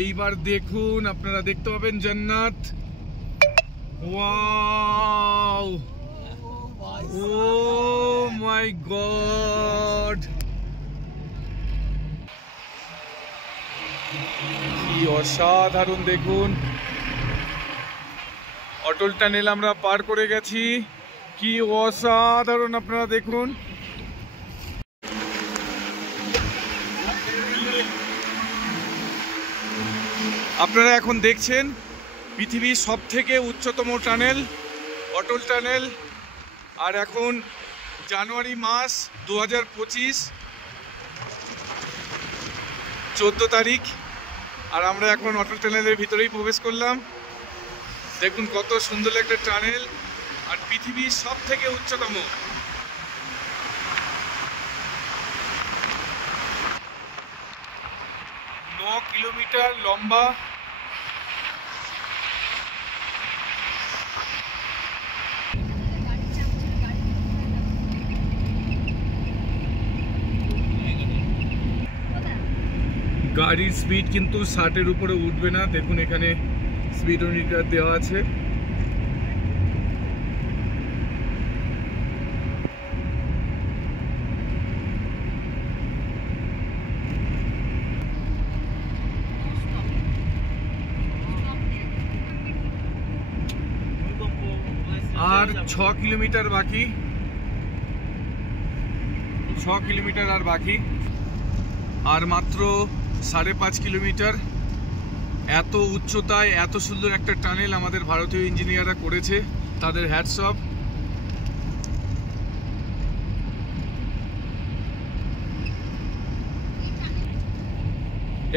এইবার দেখুন, আপনারা দেখতে পাবেন জান্নাত। ওয়াও, ও মাই গড, কি অসাধারণ! দেখুন, অটল টানেল আমরা পার করে গেছি। কি অসাধারণ! আপনারা দেখুন, আপনারা এখন দেখছেন পৃথিবীর সবথেকে উচ্চতম টানেল, অটল টানেল। আর এখন জানুয়ারি মাস 2025, 14 তারিখ। আর আমরা এখন অটল টানেলের ভিতরেই প্রবেশ করলাম। দেখুন কত সুন্দর একটা টানেল, আর পৃথিবীর সবথেকে উচ্চতম। ন কিলোমিটার লম্বা। গাড়ির স্পিড কিন্তু 60-এর উপরে উঠবে না। দেখুন এখানে স্পিডোমিটার দেওয়া আছে। আর 6 কিলোমিটার বাকি, 6 কিলোমিটার আর বাকি, আর মাত্র 5.5 কিলোমিটার। এত উচ্চতায় এত সুন্দর একটা টানেল আমাদের ভারতীয় ইঞ্জিনিয়াররা করেছে, তাদের হ্যাটস অফ।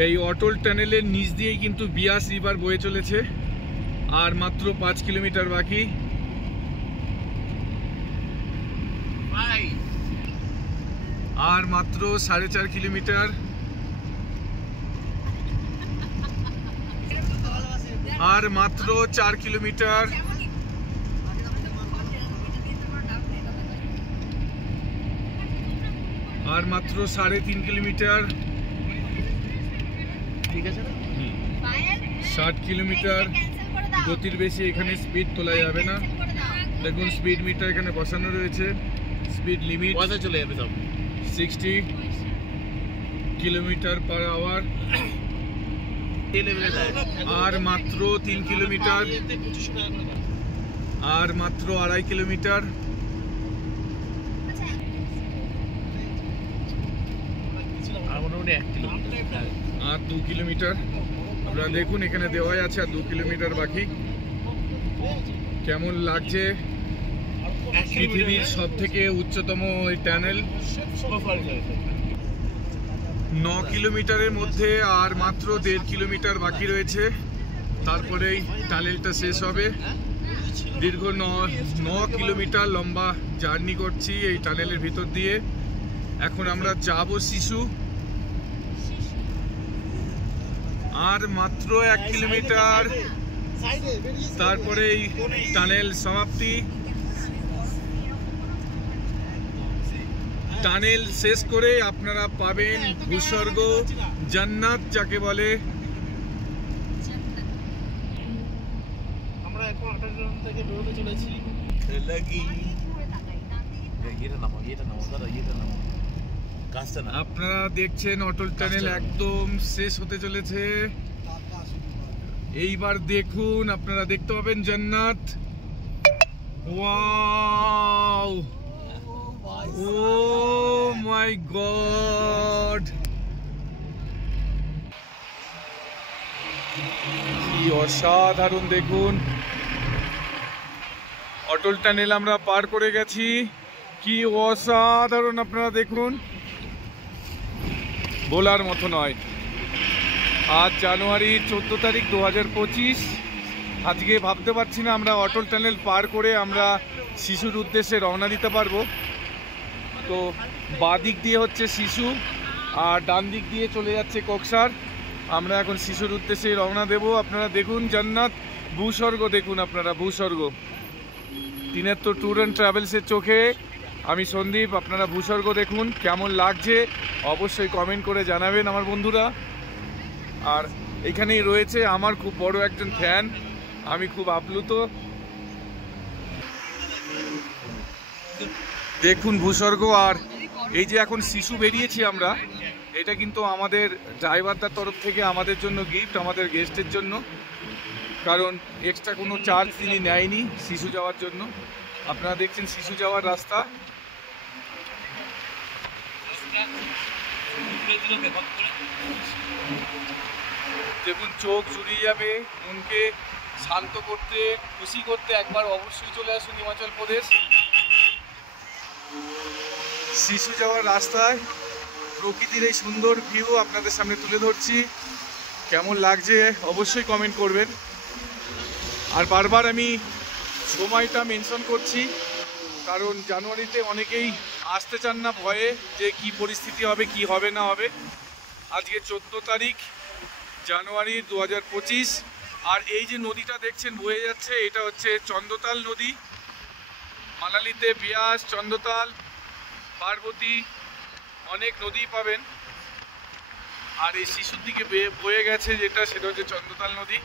এই অটল টানেলের নিচ দিয়েই কিন্তু বিয়াস রিভার বয়ে চলেছে। আর মাত্র 5 কিলোমিটার বাকি। আর মাত্র 4.5 কিলোমিটার। আর মাত্র 4 কিলোমিটার। আর মাত্র 3.5 কিলোমিটার। 60 কিলোমিটার। গতির বেশি এখানে স্পিড তোলা যাবে না। দেখুন স্পিড মিটার এখানে বসানো রয়েছে। স্পিড লিমিট চলে যাবে 60 কিলোমিটার পার আওয়ার। আর মাত্র 3 কিলোমিটার। আর মাত্র 2.5 কিলোমিটার। আর 2 কিলোমিটার। আপনারা দেখুন এখানে দেওয়াই আছে, আর 2 কিলোমিটার বাকি। কেমন লাগছে পৃথিবীর সব থেকে উচ্চতম এই টানেল? 9 কিলোমিটারের মধ্যে আর মাত্র 1.5 কিলোমিটার বাকি রয়েছে, তারপরেই টানেলটা শেষ হবে। দীর্ঘ 9 কিলোমিটার লম্বা জার্নি করছি এই টানেলের ভিতর দিয়ে। এখন আমরা যাব শিশু। আর মাত্র 1 কিলোমিটার, তারপরেই টানেল সমাপ্তি। টানেল শেষ করে আপনারা পাবেন ভূস্বর্গ, জান্নাত যাকে বলে। আমরা এখন 28 থেকে বেরোতে চলেছি। আপনারা দেখছেন অটল টানেল একদম শেষ হতে চলেছে। এইবার দেখুন, আপনারা দেখতে পাবেন জান্নাত। ওয়াও, ও মাই গড, কি অসাধারণ! দেখুন অটল টানেল আমরা পার করে গেছি। কি অসাধারণ! আপনারা দেখুন, বলার মতো নয়। আজ জানুয়ারি 14 তারিখ 2025। আজকে ভাবতে পারছি না আমরা অটল টানেল পার করে আমরা শিশুর উদ্দেশ্যে রওনা দিতে পারবো। তো বাঁ দিক দিয়ে হচ্ছে শিশু, আর ডান দিক দিয়ে চলে যাচ্ছে কক্সার। আমরা এখন শিশুর উদ্দেশ্যে রওনা দেব। আপনারা দেখুন জান্নাত, ভূস্বর্গ দেখুন আপনারা, ভূস্বর্গ। তিনেত্তর ট্যুর অ্যান্ড ট্রাভেলসের চোখে আমি সন্দীপ। আপনারা ভূস্বর্গ দেখুন, কেমন লাগছে অবশ্যই কমেন্ট করে জানাবেন আমার বন্ধুরা। আর এখানেই রয়েছে, আমার খুব বড় একজন ফ্যান, আমি খুব আপ্লুত। দেখুন ভূস্বর্গ। আর এই যে এখন শিশু বেরিয়েছি আমরা, এটা কিন্তু আমাদের ড্রাইভারদার তরফ থেকে আমাদের জন্য গিফট, আমাদের গেস্টের জন্য, কারণ এক্সট্রা কোনো চার্জ তিনি নেয়নি শিশু যাওয়ার জন্য। আপনারা দেখছেন শিশু যাওয়ার রাস্তা। দেখুন চোখ জুড়িয়ে যাবে, মনকে শান্ত করতে, খুশি করতে একবার অবশ্যই চলে আসুন হিমাচল প্রদেশ। শিশু যাওয়ার রাস্তায় প্রকৃতির এই সুন্দর ভিউ আপনাদের সামনে তুলে ধরছি। কেমন লাগছে অবশ্যই কমেন্ট করবেন। আর বারবার আমি সময়টা মেনশন করছি, কারণ জানুয়ারিতে অনেকেই আসতে চান না ভয়ে যে কি পরিস্থিতি হবে, কি হবে না হবে। আজকে 14 তারিখ জানুয়ারি 2025। আর এই যে নদীটা দেখছেন বয়ে যাচ্ছে, এটা হচ্ছে চন্দ্রতাল নদী। মানালিতে বিয়াস, চন্দ্রতাল, পার্বতী অনেক নদী পাবেন। আর এই শিশুর দিকে বয়ে গেছে যেটা, সেটা হচ্ছে চন্দ্রতাল নদী।